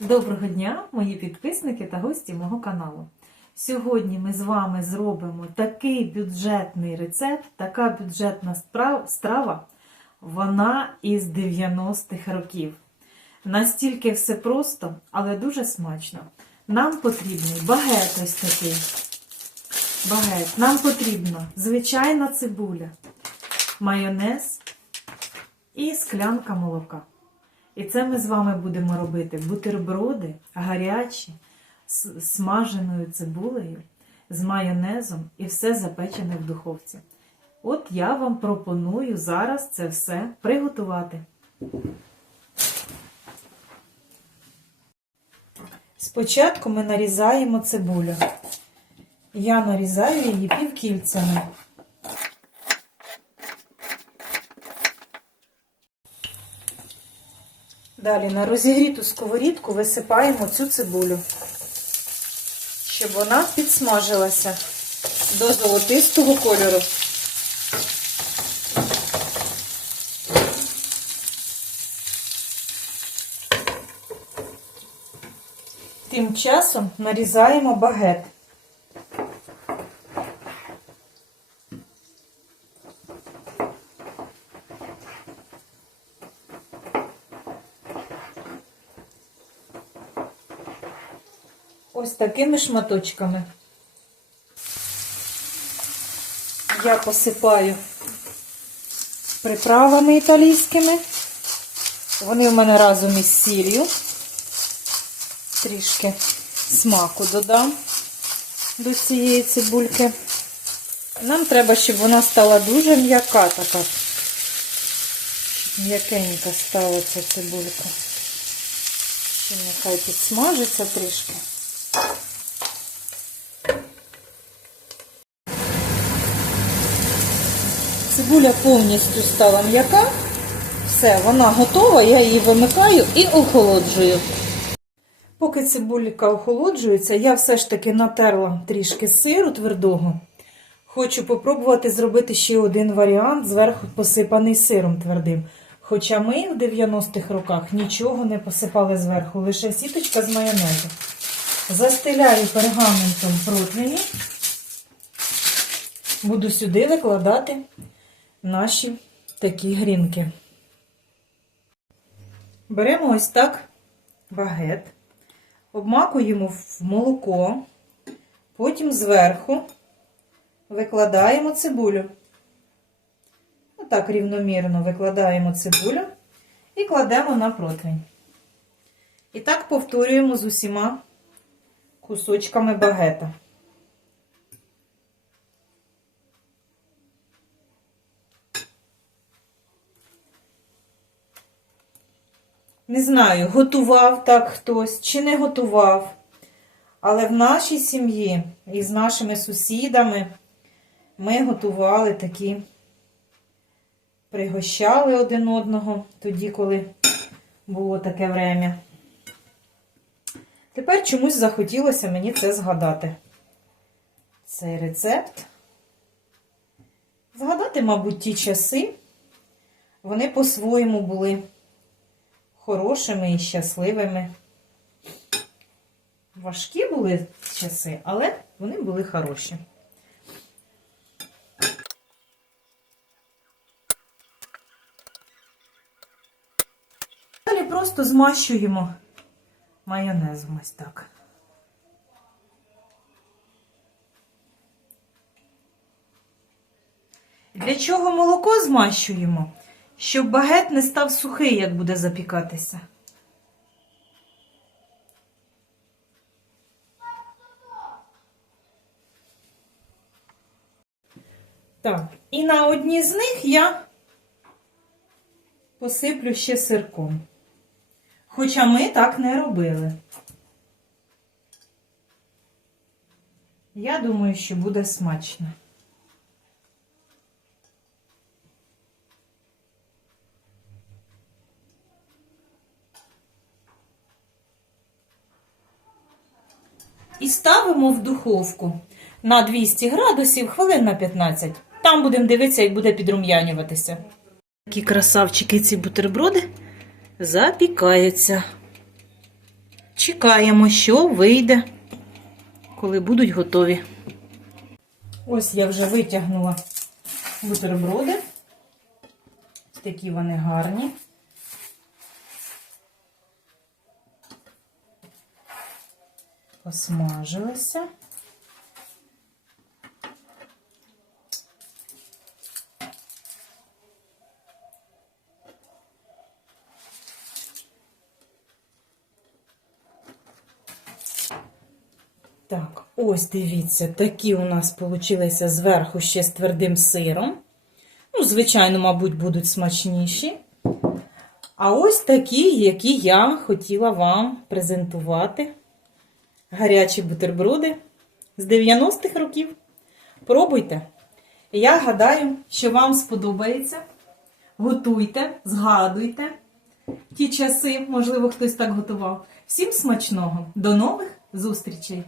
Доброго дня, мої підписники та гості мого каналу. Сьогодні ми з вами зробимо такий бюджетний рецепт, така бюджетна страва, вона із 90-х років. Настільки все просто, але дуже смачно. Нам потрібний багет ось такий. Багет. Нам потрібна звичайна цибуля, майонез і склянка молока. І це ми з вами будемо робити бутерброди гарячі з смаженою цибулею, з майонезом і все запечене в духовці. От я вам пропоную зараз це все приготувати. Спочатку ми нарізаємо цибулю. Я нарізаю її півкільцями. Далі на розігріту сковорідку висипаємо цю цибулю, щоб вона підсмажилася до золотистого кольору. Тим часом нарізаємо багет. Ось такими шматочками. Я посипаю приправами італійськими. Вони в мене разом із сіллю. Трішки смаку додам до цієї цибульки. Нам треба, щоб вона стала дуже м'яка така. М'якенька стала ця цибулька. Ще нехай підсмажиться трішки. Цибуля повністю стала м'яка. Все, вона готова, я її вимикаю і охолоджую. Поки цибулька охолоджується, я все ж таки натерла трішки сиру твердого. Хочу попробувати зробити ще один варіант, зверху посипаний сиром твердим. Хоча ми в 90-х роках нічого не посипали зверху, лише сіточка з майонезу. Застеляю пергаментом противні. Буду сюди викладати наші такі грінки. Беремо ось так багет, обмакуємо в молоко, потім зверху викладаємо цибулю. Отак рівномірно викладаємо цибулю і кладемо на противень. І так повторюємо з усіма кусочками багета. Не знаю, готував так хтось чи не готував. Але в нашій сім'ї і з нашими сусідами ми готували такі, пригощали один одного тоді, коли було таке время. Тепер чомусь захотілося мені це згадати. Цей рецепт. Згадати, мабуть, ті часи, вони по-своєму були хорошими і щасливими. Важкі були часи, але вони були хороші. Далі просто змащуємо майонезом ось так. Для чого молоко змащуємо? Щоб багет не став сухий, як буде запікатися. Так, і на одній з них я посиплю ще сирком. Хоча ми так не робили. Я думаю, що буде смачно. І ставимо в духовку на 200 градусів хвилин на 15. Там будемо дивитися, як буде підрум'янюватися. Такі красавчики ці бутерброди запікаються. чекаємо, що вийде, коли будуть готові. Ось я вже витягнула бутерброди. Такі вони гарні. Посмажилися. Так, ось дивіться, такі у нас получилися зверху ще з твердим сиром. Ну, звичайно, мабуть, будуть смачніші. А ось такі, які я хотіла вам презентувати. Гарячі бутерброди з 90-х років. Пробуйте. Я гадаю, що вам сподобається. Готуйте, згадуйте ті часи, можливо, хтось так готував. Всім смачного! До нових зустрічей!